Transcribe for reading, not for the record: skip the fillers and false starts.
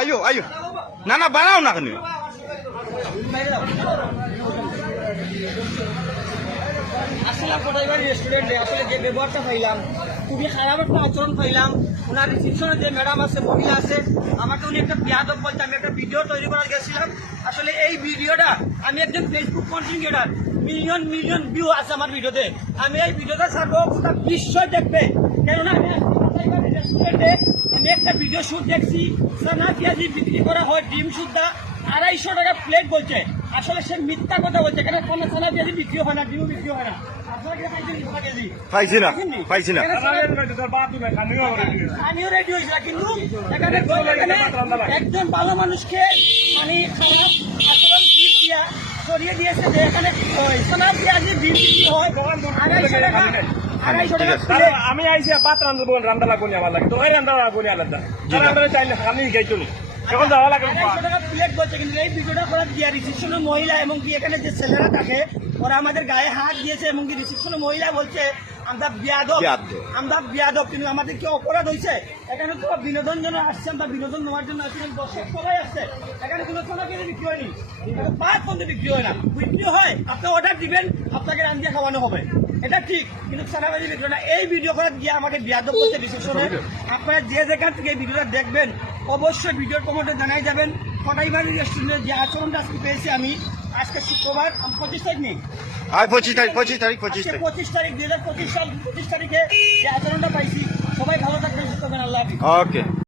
আইও আইও না না বানাও না কেন আসলাম কোটাইবার রেস্টুরেন্টে আসলে যে ব্যবহারটা পাইলাম খুবই খারাপ একটা আচরণ পাইলাম। ওনার রিসিপশনে যে ম্যাডাম আছে মহিলা আছে আমাকে উনি একটা বিয়াদব বলতে আমি একটা ভিডিও তৈরি করার গেছিলাম। আসলে এই ভিডিওটা আমি একজন Facebook content creator, million million view আছে আমার ভিডিওতে। আমি এই ভিডিওটা ছাড়বো গোটা বিশ্বই দেখবে, কেননা আমি রেস্টুরেন্টে আমি একটা ভিডিও শুট দেখছি সানা পেঁয়াজি বিক্রি করা হয় ডিম সুদ্ধা 250 টাকা প্লেট বলছে। আসলে সে মিথ্যা কথা বলছে, কেন সানা পেঁয়াজি বিক্রি হয় না, ডিমও বিক্রি হয় না। পাইছি না পাইছি না আমিও রেডি হয়েছিলাম, কিন্তু এখানে একজন ভালো মানুষকে মানে খারাপ আচরণ দিয়া সরিয়ে দিয়েছে যে এখানে সানা পেঁয়াজি বিক্রি হয় 250 টাকা। 250 টাকা আমি আইসি পাত রান্না রান্না লাগবো আমার লাগে তো রান্না লাগবো আলাদা আমরা চাইলে আমি খাই চলি এখন যাওয়া লাগে 250 টাকা প্লেট বলছে। কিন্তু এই ভিডিওটা করা দিয়া রিসিপশনের মহিলা এবং কি এখানে যে ছেলেরা থাকে ওরা আমাদের গায়ে হাত দিয়েছে এবং কি রিসিপশনের মহিলা বলছে আমরা বিয়াদব কিন্তু আমাদের কি অপরাধ হয়েছে? এখানে তো বিনোদন জন্য আসছে, আমরা বিনোদন নেওয়ার জন্য আসছিলাম, দর্শক সবাই আসছে। এখানে কোনো সোনা কিনে বিক্রি হয়নি, পাঁচ পর্যন্ত বিক্রি হয় না। বিক্রি হয় আপনি অর্ডার দিবেন, আপনাকে রান্ধিয়ে খাওয়ানো হবে, এটা ঠিক, কিন্তু সারাবাজি বিক্রি হয় না। এই ভিডিও করে গিয়ে আমাকে বিয়াদব করতে রিসেপশনে। আপনারা যে যেখান থেকে এই ভিডিওটা দেখবেন অবশ্যই ভিডিওর কমেন্টে জানাই যাবেন কটাইবাড়ি রেস্টুরেন্টের যে আচরণটা আজকে পেয়েছি আমি। আজকে শুক্রবার 25 তারিখ নেই, 25 তারিখ 25 তারিখ 25 তারিখ 2025 সাল 25 তারিখে যে আচরণটা পাইছি। সবাই ভালো থাকবেন, সুস্থ থাকবেন, আল্লাহ হাফেজ। ওকে।